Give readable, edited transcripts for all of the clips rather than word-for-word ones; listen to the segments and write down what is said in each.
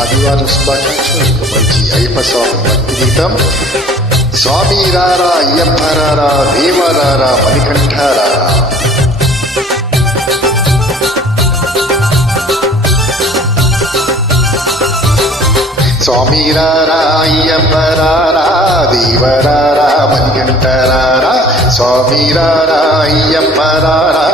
ఆదివారం శుభాకాంక్షలు. ఒక మంచి అయ్యప్ప స్వామి భక్తి గీతం. స్వామి రారా అయ్యప్ప రారా దేవరారా మణికంఠ రారా. స్వామి రారా అయ్యప్ప రారా దేవరారా మణికంఠ రారా. స్వామి రారా అయ్యప్ప రారా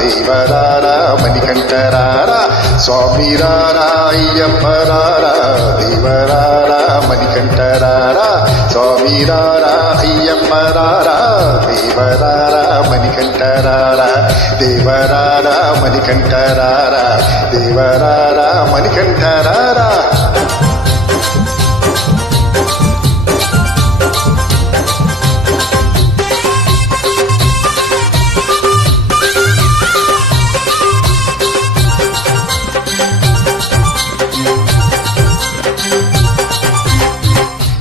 దేవరారా మణికంఠ రారా. స్వామి రారా అయ్యప్ప రారా దేవరారా మణికంఠ రారా. స్వామి రారా అయ్యప్ప రారా దేవరారా మణికంఠ రారా. దేవరారా మణికంఠ రారా. దేవరారా మణికంఠ రారా.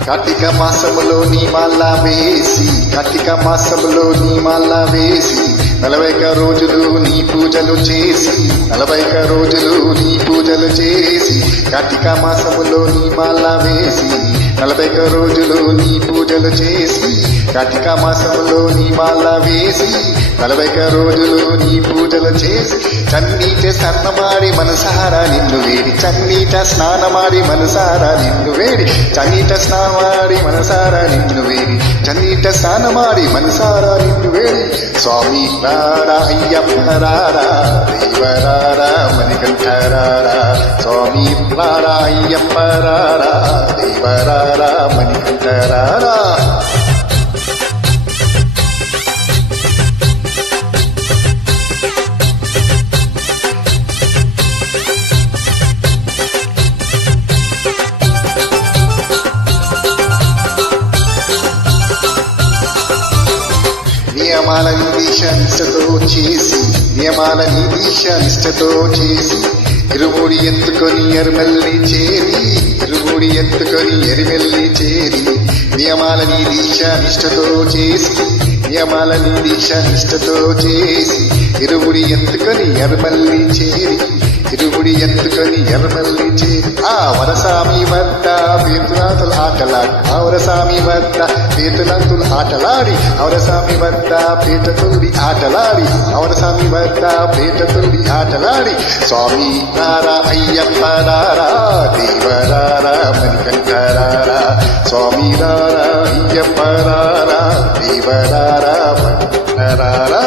కార్తీక మాసములో నీమాల వేసి, కార్తీక మాసములో నీమాల వేసి 40 రోజులు నీ పూజలు చేసి, 40 రోజులు నీ పూజలు చేసి. కార్తీక మాసములో నీమాల వేసి 40 రోజులు నీ పూజలు చేసి. కార్తీక మాసములో నీమాల వేసి 40 రోజులు నీ పూజలు చేసి. చన్నీట స్నానమాడి మనసారా నిన్ను వేడి, చన్నీట స్నానమాడి మనసారా నిన్ను వేడి, చన్నీట స్నానమాడి మనసారా నిన్ను వేడి, చన్నీట స్నానమాడి మనసారా నిన్ను వేడి. స్వామి రారా అయ్యప్ప రారా దేవరారా మణికంఠ రారా. స్వామి రారా అయ్యప్ప రారా దేవరారా మణికంఠ రారా. నియమాలని దీక్ష నిష్టతో చేసి, నియమాలని దీక్ష నిష్టతో చేసి. ఇరుముడి ఎత్తుకొని ఎరుమెల్లి చేరి, ఇరుముడి ఎత్తుకొని ఎరిమెల్లి చేరి. నియమాలని దీక్ష నిష్టతో చేసి, నియమాలని దీక్ష నిష్టతో చేసి. ఇరుముడి ఎత్తుకొని ఎరుమల్లి చేరి, ఇరుముడి ఎత్తుకొని ఎర్రమల్లి చేరి. ఆ వరసామి వద్ద పేతునాథులు ఆటలాడి, ఆ వరసామి వద్ద పేతునంతులు ఆటలాడి, అవరసామి వద్ద పేటతుల్లి ఆటలాడి, అవరసామి వద్ద పేటతుల్లి ఆటలాడి. స్వామి రారా అయ్యప్ప రారా దేవరారా మణికంఠ రారా. స్వామి రారా అయ్యప్ప రారా దేవరారా మణికంఠ రారా.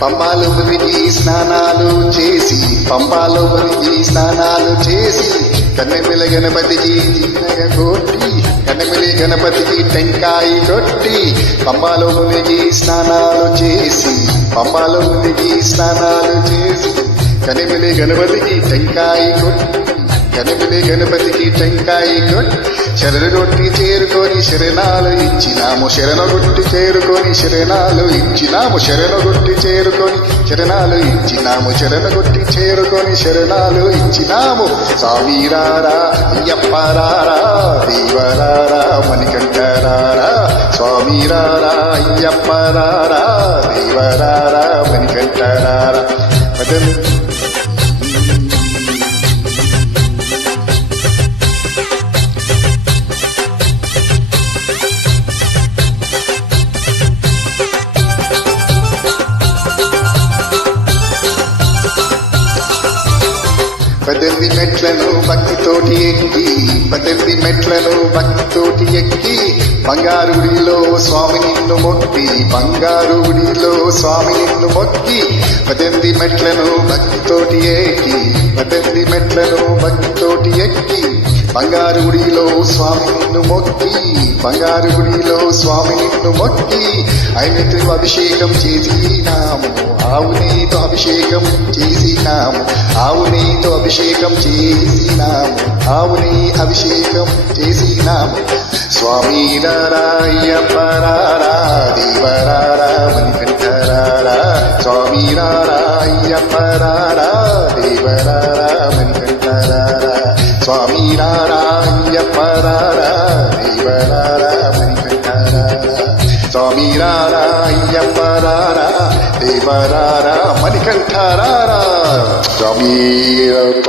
పంబాలో మునిగి స్నానాలు చేసి, పంబాలో మునిగి స్నానాలు చేసి. కన్నెమిల గణపతికి చిన్నగ కొట్టి, కన్నెమిలి గణపతికి టెంకాయ కొట్టి. పంబాలో మునిగి స్నానాలు చేసి, పంబాలో మునిగి స్నానాలు చేసి. కన్నెమిలి గణపతికి టెంకాయ కొట్టి, కన్నెమిలి గణపతికి టెంకాయ కొట్టి. శరణొట్టి చేరుకొని శరణాలు ఇచ్చినాము, శరణొట్టి చేరుకొని శరణాలు ఇచ్చినాము, శరణొట్టి చేరుకొని శరణాలు ఇచ్చినాము, శరణొట్టి చేరుకొని శరణాలు ఇచ్చినాము. స్వామి రారా అయ్యప్ప రారా దేవరారా మణికంఠ రారా. స్వామి రారా అయ్యప్ప రారా దేవరారా మణికంఠ రారా. పద్దెనిమిది మెట్లను భక్తితోటి ఎక్కి, 18 మెట్లను భక్తితోటి ఎక్కి. బంగారు గుడిలో స్వామి నిన్ను మొక్కి, బంగారు గుడిలో స్వామి నిన్ను మొక్కి. 18 మెట్లను భక్తితోటి ఎక్కి, 18 మెట్లను భక్తితోటి ఎక్కి. బంగారు గుడిలో స్వామి నిన్ను మొక్కి, బంగారు గుడిలో స్వామి నిన్ను మొక్కి. ఆయనతో అభిషేకం చేసినాము, ఆవు నీతో అభిషేకం చేసినాము, ఆవు నీతో అభిషేకం చేసినాము, ఆవు నీ అభిషేకం చేసినాము. స్వామి రారా అయ్యప్ప రారా దేవరారా మణికంఠ రారా. స్వామి రారా అయ్యప్ప రారా దేవరారా మణికంఠ రారా అయ్యప్ప రారా దేవరారా మణికంఠరారా స్వామి రారా అయ్యప్ప రారా దేవరారా మణికంఠరారా స్వామి అయ్యప్ప